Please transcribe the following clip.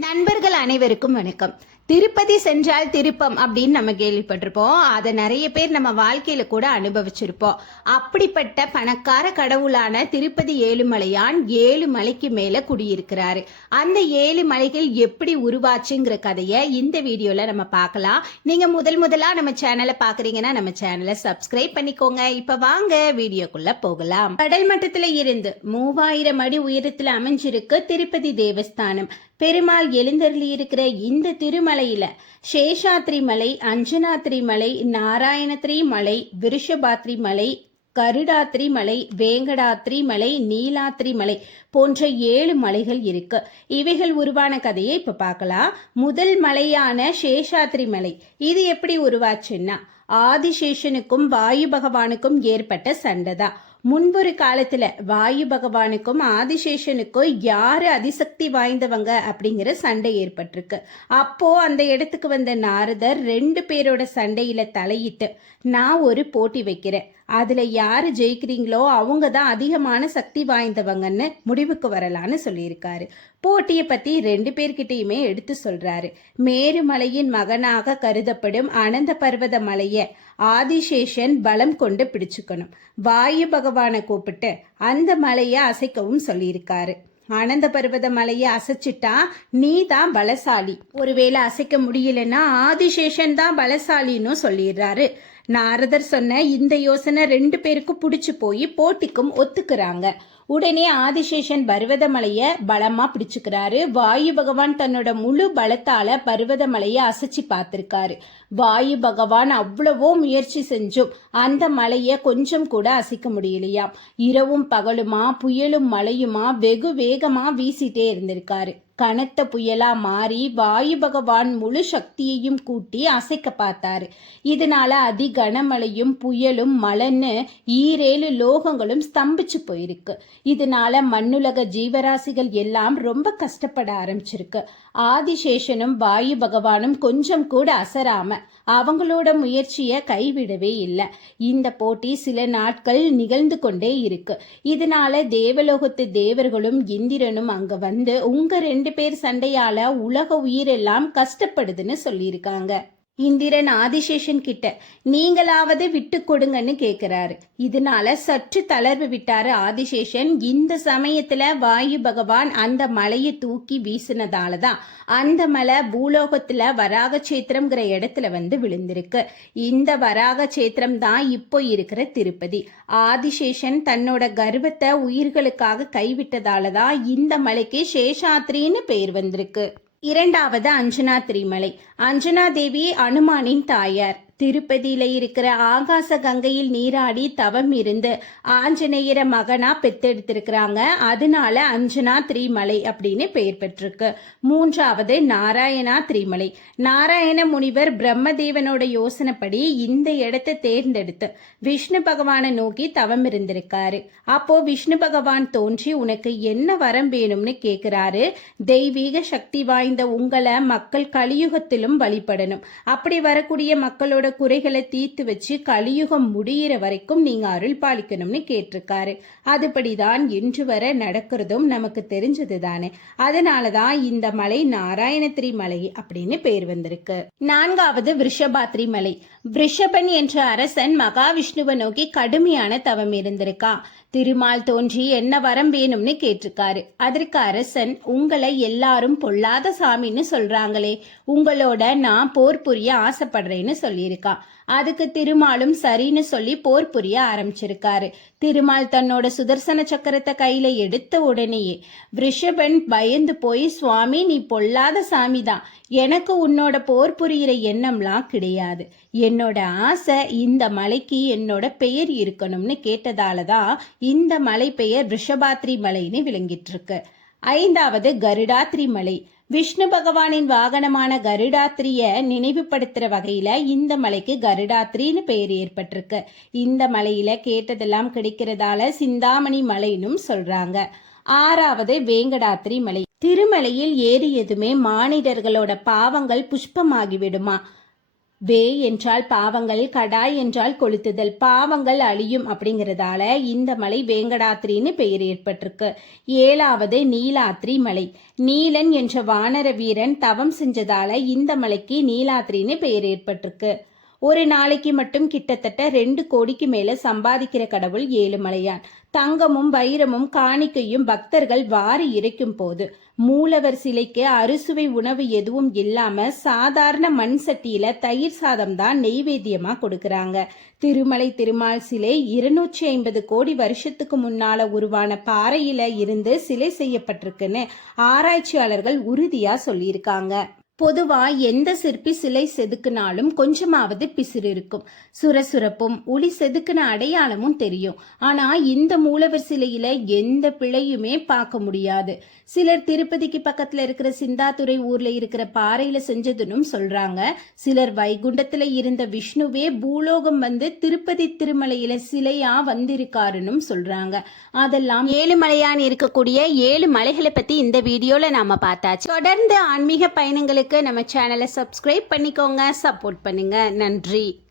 நண்பர்கள் அனைவருக்கும் வணக்கம். திருப்பதி சென்றால் திருப்பம் அப்படின்னு நம்ம கேள்விப்பட்டிருப்போம். அதை நிறைய பேர் நம்ம வாழ்க்கையில கூட அனுபவிச்சிருப்போம். அப்படிப்பட்ட பணக்கார கடவுளான திருப்பதி ஏழுமலையான் ஏழு மலைக்கு மேல குடியிருக்கிறாரு. அந்த ஏழு மலைகள் எப்படி உருவாச்சுங்கிற கதையை இந்த வீடியோல நம்ம பார்க்கலாம். நீங்க முதல் முதலா நம்ம சேனலை பாக்குறீங்கன்னா நம்ம சேனலை சப்ஸ்கிரைப் பண்ணிக்கோங்க. இப்ப வாங்க வீடியோக்குள்ள போகலாம். கடல் மட்டத்துல இருந்து மூவாயிரம் அடி உயரத்துல அமைஞ்சிருக்கு திருப்பதி தேவஸ்தானம். பெருமாள் எழுந்தருளி இருக்கிற இந்த திருமலையில சேஷாத்ரி மலை அஞ்சனாத்ரி மலை நாராயணத்ரி மலை விருஷபாத்ரி மலை கருடாத்ரி மலை வேங்கடாத்ரி மலை நீலாத்ரி மலை போன்ற ஏழு மலைகள் இருக்கு. இவைகள் உருவான கதையை இப்ப பார்க்கலாம். முதல் மலையான சேஷாத்ரி மலை இது எப்படி உருவாச்சுன்னா ஆதிசேஷனுக்கும் வாயு பகவானுக்கும் ஏற்பட்ட சண்டை தான். முன்பொரு காலத்துல வாயு பகவானுக்கும் ஆதிசேஷனுக்கும் யாரு அதிசக்தி வாய்ந்தவங்க அப்படிங்கிற சண்டை ஏற்பட்டிருக்கு. அப்போ அந்த இடத்துக்கு வந்த நாரதர் ரெண்டு பேரோட சண்டையில தலையிட்டு நான் ஒரு போட்டி வைக்கிறேன். அதுல யாரு ஜெயிக்கிறீங்களோ அவங்க தான் அதிகமான சக்தி வாய்ந்தவங்கன்னு முடிவுக்கு வரலான்னு சொல்லியிருக்காரு. போட்டியை பத்தி ரெண்டு பேர்கிட்டயுமே எடுத்து சொல்றாரு. மேருமலையின் மகனாக கருதப்படும் அனந்த பர்வத மலைய ஆதிசேஷன் பலம் கொண்டு பிடிச்சுக்கணும். வாயு பகவானை கூப்பிட்டு அந்த மலையை அசைக்கவும் சொல்லியிருக்காரு. ஆனந்த பர்வத மலையை அசைச்சிட்டா நீ தான் பலசாலி. ஒருவேளை அசைக்க முடியலன்னா ஆதிசேஷன் தான் பலசாலின்னு சொல்லிடுறாரு. நாரதர் சொன்ன இந்த யோசனை ரெண்டு பேருக்கும் பிடிச்சு போய் போட்டிக்கும் ஒத்துக்கிறாங்க. உடனே ஆதிசேஷன் பர்வதமலைய பலமா பிடிச்சுக்கிறாரு. வாயு பகவான் தன்னோட முழு பலத்தால பர்வதமலைய அசைச்சு பார்த்திருக்காரு. வாயு பகவான் அவ்வளவோ முயற்சி செஞ்சும் அந்த மலைய கொஞ்சம் கூட அசைக்க முடியலையாம். இரவும் பகலுமா புயலும் மழையுமா வெகு வேகமா வீசிட்டே இருந்திருக்காரு. கனத்த புயலா மாறி வாயு பகவான் முழு சக்தியையும் கூட்டி அசைக்க பார்த்தாரு. இதனால அதி கனமழையும் புயலும் மலன்னு ஈரேழு லோகங்களும் ஸ்தம்பிச்சு போயிருக்கு. இதனால மண்ணுலக ஜீவராசிகள் எல்லாம் ரொம்ப கஷ்டப்பட ஆரம்பிச்சிருக்கு. ஆதிசேஷனும் வாயு பகவானும் கொஞ்சம் கூட அசராம அவங்களோட முயற்சியை கைவிடவே இல்லை. இந்த போட்டி சில நாட்கள் நிகழ்ந்து கொண்டே இருக்கு. இதனால தேவலோகத்து தேவர்களும் இந்திரனும் அங்க வந்து உங்க ரெண்டு பேர் சண்டையால உலக உயிரெல்லாம் கஷ்டப்படுதுன்னு சொல்லியிருக்காங்க. இந்திரன் ஆதிசேஷன் கிட்ட நீங்களாவது விட்டு கொடுங்கன்னு கேக்குறாரு. இதனால சற்று தளர்வு விட்டாரு ஆதிசேஷன். இந்த சமயத்துல வாயு பகவான் அந்த மலையை தூக்கி வீசினதால தான் அந்த மலை பூலோகத்துல வராக சேத்திரம்ங்கிற இடத்துல வந்து விழுந்திருக்கு. இந்த வராக சேத்திரம் தான் இப்போ இருக்கிற திருப்பதி. ஆதிசேஷன் தன்னோட கர்வத்தை உயிர்களுக்காக கைவிட்டதால தான் இந்த மலைக்கு சேஷாத்ரின்னு பெயர் வந்திருக்கு. இரண்டாவது அஞ்சனா திரிமலை. அஞ்சனா தேவி அனுமானின் தாயார். திருப்பதியில இருக்கிற ஆகாச கங்கையில் நீராடி தவம் இருந்து ஆஞ்சநேயர மகனா பெத்தெடுத்திருக்கிறாங்க. அதனால அஞ்சனா திரிமலை அப்படின்னு பெயர் பெற்றிருக்கு. மூன்றாவது நாராயணா திரிமலை. நாராயண முனிவர் பிரம்மதேவனோட யோசனைப்படி இந்த இடத்தை தேர்ந்தெடுத்து விஷ்ணு பகவானை நோக்கி தவம் இருந்திருக்காரு. அப்போ விஷ்ணு பகவான் தோன்றி உனக்கு என்ன வரம் வேணும்னு கேக்குறாரு. தெய்வீக சக்தி வாய்ந்த உங்களை மக்கள் கலியுகத்திலும் வழிபடணும். அப்படி வரக்கூடிய மக்களோட குறைகளை தீர்த்து வச்சு கலியுகம் முடியிற வரைக்கும் நீங்க அருள் பாலிக்கணும்னு கேட்டிருக்காரு. அதுபடிதான் இன்று வரை நடக்கிறதும் நமக்கு தெரிஞ்சது தானே அதனாலதான் இந்த மலை நாராயணத்திரி மலை அப்படின்னு பேர் வந்திருக்கு. நான்காவது விருஷபாத்ரி மலை. விருஷபன் என்ற அரசன் மகாவிஷ்ணுவை நோக்கி கடுமையான தவம் இருந்திருக்கா. திருமால் தோன்றி என்ன வரம் வேணும்னு கேட்டிருக்காரு. அதற்கு அரசன் உங்களை எல்லாரும் பொல்லாத சாமின்னு சொல்றாங்களே உங்களோட நான் போர் புரிய ஆசைப்படுறேன்னு சொல்லியிருக்கான் அதுக்கு திருமாலும் சரின்னு சொல்லி போர் புரிய ஆரம்பிச்சிருக்காரு. திருமால் தன்னோட சுதர்சன சக்கரத்தை கையில எடுத்த உடனேயே ரிஷபன் பயந்து போய் சுவாமி நீ பொல்லாத சாமி தான் எனக்கு உன்னோட போர் புரியிற எண்ணம்லாம் கிடையாது. என்னோட ஆசை இந்த மலைக்கு என்னோட பெயர் இருக்கணும்னு கேட்டதால தான் இந்த மலை பெயர் ரிஷபாத்ரி மலைன்னு விளங்கிட்டு இருக்கு ஐந்தாவது கருடாத்ரி மலை. விஷ்ணு பகவானின் வாகனமான கருடாத்திரிய நினைவுபடுத்துற வகையில இந்த மலைக்கு கருடாத்திரின்னு பெயர் ஏற்பட்டிருக்கு. இந்த மலையில கேட்டதெல்லாம் கிடைக்கிறதால சிந்தாமணி மலைன்னும் சொல்றாங்க. ஆறாவது வேங்கடாத்திரி மலை. திருமலையில் ஏறியதுமே மானிடர்களோட பாவங்கள் புஷ்பமாகிவிடுமா? வே என்றால் பாவங்கள் கடாய் என்றால் கொளுத்துதல் பாவங்கள் அழியும் அப்படிங்கிறதால இந்த மலை வேங்கடாத்திரின்னு பெயர் ஏற்பட்டிருக்கு. ஏழாவது நீலாத்திரி மலை. நீலன் என்ற வானர வீரன் தவம் செஞ்சதால இந்த மலைக்கு நீலாத்திரின்னு பெயர் ஏற்பட்டிருக்கு. ஒரு நாளைக்கு மட்டும் கிட்டத்தட்ட ரெண்டு கோடிக்கு மேல சம்பாதிக்கிற கடவுள் ஏழுமலையான். தங்கமும் வைரமும் காணிக்கையும் பக்தர்கள் வாரி இறைக்கும் போது மூலவர் சிலைக்கு அறுசுவை உணவு எதுவும் இல்லாம சாதாரண மண் சட்டியில தயிர் சாதம் தான் நெய்வேத்தியமா கொடுக்கறாங்க. திருமலை திருமால் சிலை இருநூற்றி ஐம்பது கோடி வருஷத்துக்கு முன்னால உருவான பாறையில இருந்து சிலை செய்யப்பட்டிருக்குன்னு ஆராய்ச்சியாளர்கள் உறுதியா சொல்லியிருக்காங்க. பொதுவா எந்த சிற்பி சிலை செதுக்குனாலும் கொஞ்சமாவது பிசிறு இருக்கும். சுரசுரப்பும் உளி செதுக்குன அடையாளமும் தெரியும். ஆனா இந்த மூலவர் சிலையில எந்த பிழையுமே பார்க்க முடியாது. சிலர் திருப்பதிக்கு பக்கத்துல இருக்கிற சிந்தாதுரை ஊர்ல இருக்கிற பாறையில செஞ்சதுன்னு சொல்றாங்க. சிலர் வைகுண்டத்துல இருந்த விஷ்ணுவே பூலோகம் வந்து திருப்பதி திருமலையில சிலையா வந்திருக்காருன்னு சொல்றாங்க. அதெல்லாம் ஏழுமலையான் இருக்கக்கூடிய ஏழு மலைகளை பத்தி இந்த வீடியோல நாம பார்த்தாச்சு. தொடர்ந்து ஆன்மீக பயணங்களுக்கு நம்ம சேனலை சப்ஸ்கிரைப் பண்ணிக்கோங்க. சப்போர்ட் பண்ணுங்கள் நன்றி.